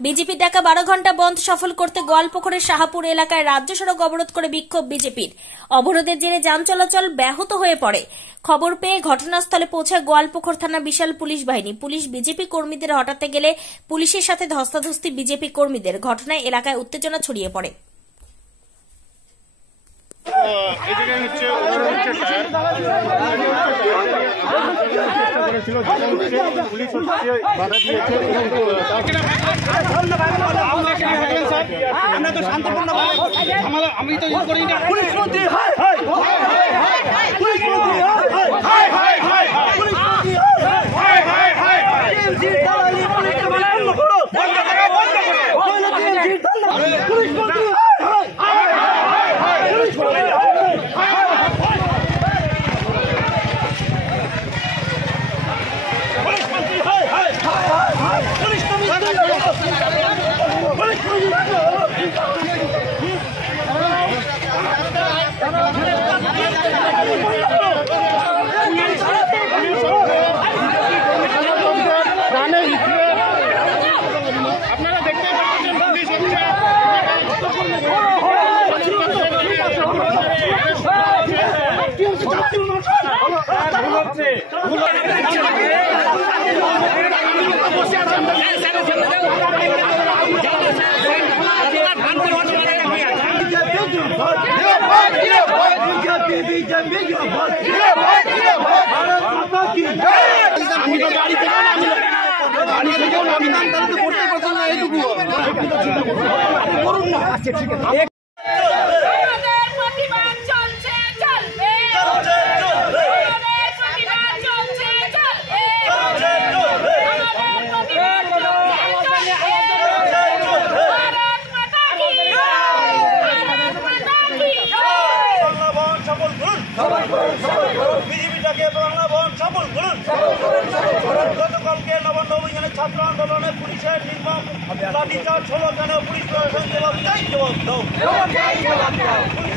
বিজেপির ডাকা 12 ঘন্টা বন্ধ সফল করতে গোয়ালপুকুরের শাহপুর এলাকায় রাজ্য সড়ক অবরোধ করে বিক্ষোভ বিজেপির। অবরোধের জেরে যান চলাচল ব্যাহত হয়ে পড়ে। খবর পেয়ে ঘটনাস্থলে পৌঁছায় গোয়ালপুকুর থানা বিশাল পুলিশ বাহিনী। পুলিশ বিজেপি কর্মীদের হটাতে গেলে পুলিশের সাথে ধস্তাধস্তি বিজেপি কর্মীদের। ঘটনায় এলাকায় উত্তেজনা ছড়িয়ে পড়ে। আমি তো করি না। আপনারা দেখতে পাচ্ছেন পুলিশ বিজেপিটাকে বাংলা ভবন সফল করুন। গতকালকে নবান্ন অভিযানে ছাত্র আন্দোলনে পুলিশের নির্মম লাঠিচার্জ হলো কেন? পুলিশ প্রশাসন জবাব দাও। পুলিশ